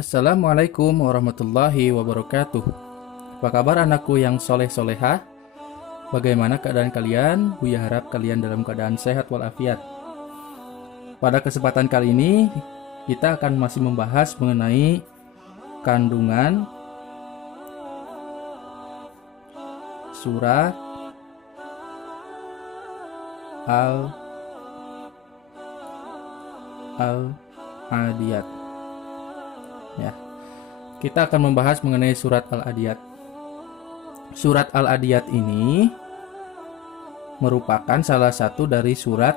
Assalamualaikum warahmatullahi wabarakatuh. Apa kabar anakku yang soleh-solehah? Bagaimana keadaan kalian? Buya harap kalian dalam keadaan sehat walafiat. Pada kesempatan kali ini, kita akan masih membahas mengenai kandungan surat Al-Adiyat. Ya, kita akan membahas mengenai surat Al-Adiyat. Surat Al-Adiyat ini merupakan salah satu dari surat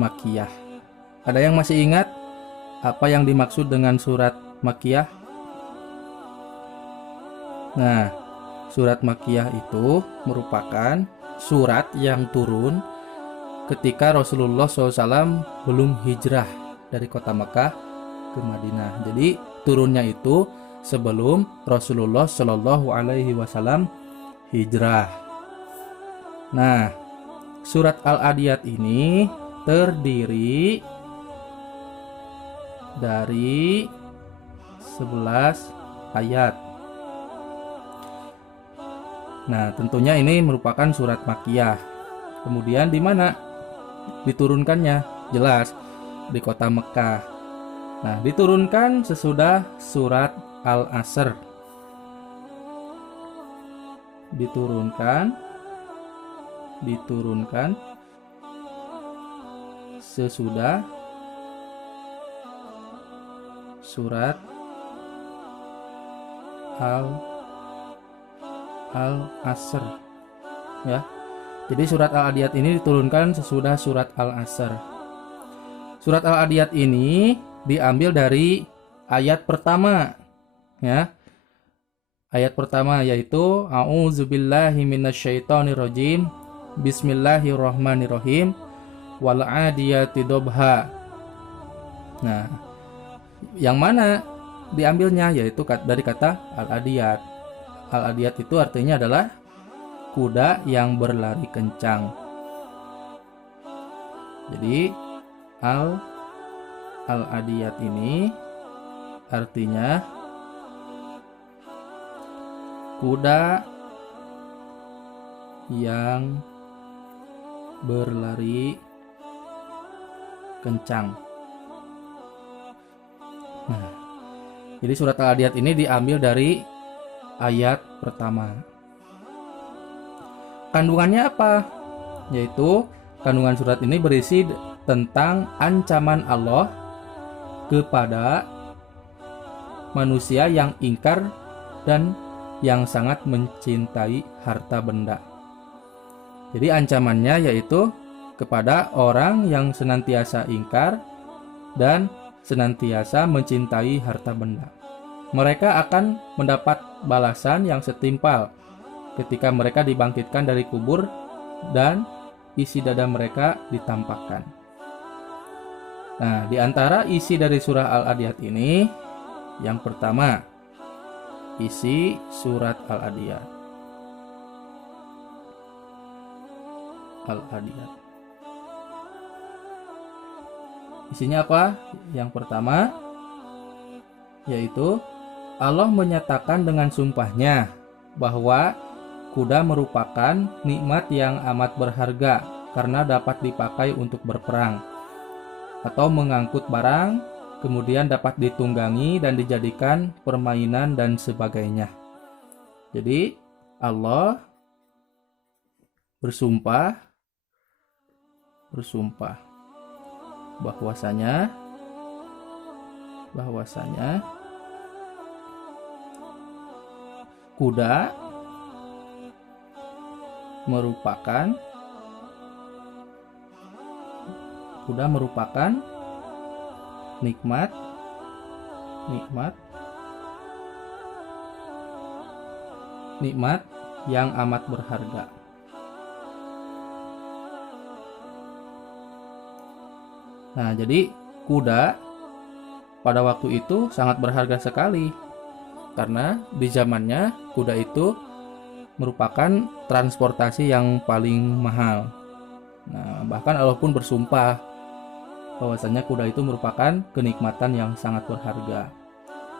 Makkiyah. Ada yang masih ingat apa yang dimaksud dengan surat Makkiyah? Nah, surat Makkiyah itu merupakan surat yang turun ketika Rasulullah SAW belum hijrah dari kota Makkah ke Madinah. Jadi turunnya itu sebelum Rasulullah Shallallahu Alaihi Wasallam hijrah. Nah, surat Al-Adiyat ini terdiri dari 11 ayat. Nah, tentunya ini merupakan surat Makkiyah. Kemudian di mana diturunkannya? Jelas di kota Mekah. Nah, diturunkan sesudah surat Al-Asr. Diturunkan sesudah surat Al-Asr. Ya. Jadi surat Al-Adiyat ini diturunkan sesudah surat Al-Asr. Surat Al-Adiyat ini diambil dari ayat pertama, ya. Ayat pertama yaitu A'udzubillahi minasyaitonirrajim. Bismillahirrahmanirrahim. Wal 'adiyati dobha. Nah, yang mana diambilnya yaitu dari kata Al-Adiyat. Al-Adiyat itu artinya adalah kuda yang berlari kencang. Jadi Al-Adiyat ini artinya kuda yang berlari kencang. Nah, jadi surat Al-Adiyat ini diambil dari ayat pertama. Kandungannya apa? Yaitu kandungan surat ini berisi tentang ancaman Allah kepada manusia yang ingkar dan yang sangat mencintai harta benda. Jadi ancamannya yaitu kepada orang yang senantiasa ingkar dan senantiasa mencintai harta benda. Mereka akan mendapat balasan yang setimpal ketika mereka dibangkitkan dari kubur dan isi dada mereka ditampakkan. Nah, di antara isi dari surah Al-Adiyat ini, yang pertama, isi surat Al-Adiyat. Al-Adiyat. Isinya apa? Yang pertama, yaitu Allah menyatakan dengan sumpahnya bahwa kuda merupakan nikmat yang amat berharga karena dapat dipakai untuk berperang atau mengangkut barang, kemudian dapat ditunggangi dan dijadikan permainan dan sebagainya. Jadi Allah bersumpah bahwasanya kuda merupakan nikmat yang amat berharga. Nah, jadi kuda pada waktu itu sangat berharga sekali karena di zamannya kuda itu merupakan transportasi yang paling mahal. Nah, bahkan Allah pun bersumpah bahwasanya kuda itu merupakan kenikmatan yang sangat berharga.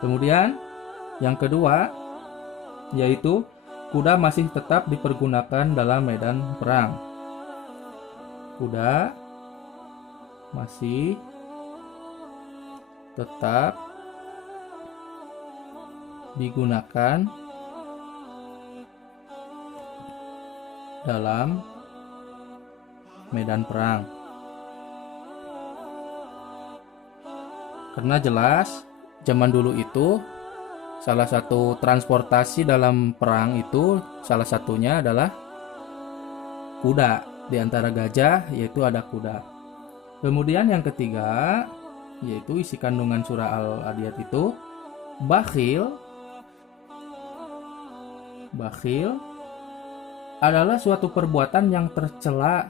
Kemudian yang kedua yaitu kuda masih tetap dipergunakan dalam medan perang. Kuda masih tetap digunakan dalam medan perang. Karena jelas zaman dulu itu salah satu transportasi dalam perang itu salah satunya adalah kuda. Di antara gajah yaitu ada kuda. Kemudian yang ketiga yaitu isi kandungan surah Al-Adiyat itu bakhil adalah suatu perbuatan yang tercela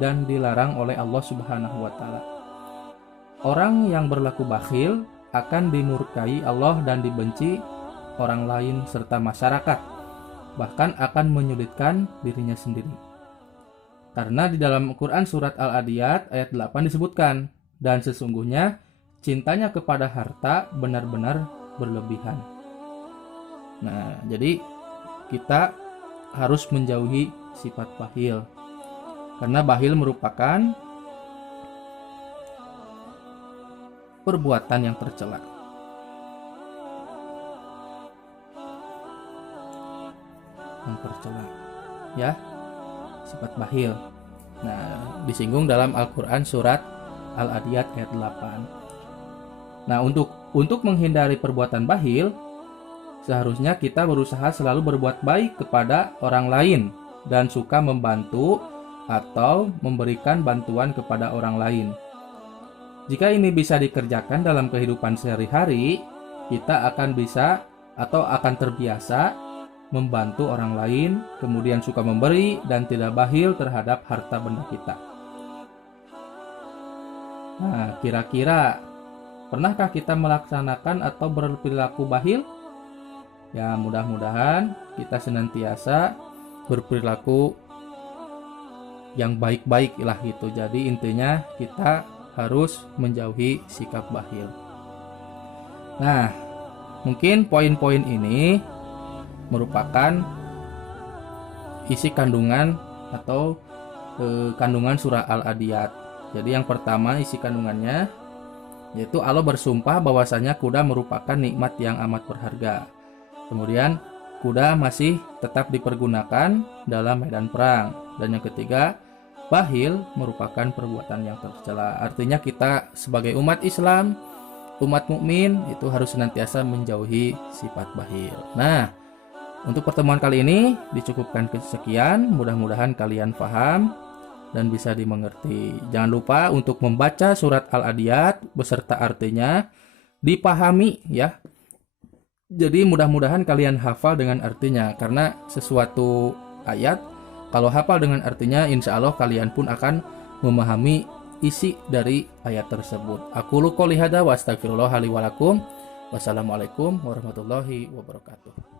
dan dilarang oleh Allah Subhanahu wa taala. Orang yang berlaku bakhil akan dimurkai Allah dan dibenci orang lain serta masyarakat, bahkan akan menyulitkan dirinya sendiri. Karena di dalam Quran surat Al-Adiyat ayat 8 disebutkan, dan sesungguhnya cintanya kepada harta benar-benar berlebihan. Nah, jadi kita harus menjauhi sifat bakhil. Karena bakhil merupakan perbuatan yang tercela. Ya, sifat bakhil. Nah, disinggung dalam Al-Quran surat Al-Adiyat ayat 8. Nah, untuk menghindari perbuatan bakhil, seharusnya kita berusaha selalu berbuat baik kepada orang lain dan suka membantu atau memberikan bantuan kepada orang lain. Jika ini bisa dikerjakan dalam kehidupan sehari-hari, kita akan bisa atau akan terbiasa membantu orang lain, kemudian suka memberi dan tidak bakhil terhadap harta benda kita. Nah, kira-kira pernahkah kita melaksanakan atau berperilaku bakhil? Ya, mudah-mudahan kita senantiasa berperilaku yang baik-baik lah gitu. Jadi intinya kita harus menjauhi sikap bakhil. Nah, mungkin poin-poin ini merupakan isi kandungan atau kandungan surah Al-Adiyat. Jadi yang pertama isi kandungannya yaitu Allah bersumpah bahwasanya kuda merupakan nikmat yang amat berharga. Kemudian kuda masih tetap dipergunakan dalam medan perang. Dan yang ketiga, bakhil merupakan perbuatan yang tercela. Artinya kita sebagai umat Islam, umat mukmin itu harus senantiasa menjauhi sifat bakhil. Nah, untuk pertemuan kali ini dicukupkan sekian. Mudah-mudahan kalian paham dan bisa dimengerti. Jangan lupa untuk membaca surat Al-Adiyat beserta artinya, dipahami ya. Jadi mudah-mudahan kalian hafal dengan artinya, karena sesuatu ayat kalau hafal dengan artinya, insya Allah kalian pun akan memahami isi dari ayat tersebut. Aqulu qouli hadza wa astaghfirullah li wa lakum. Wassalamualaikum warahmatullahi wabarakatuh.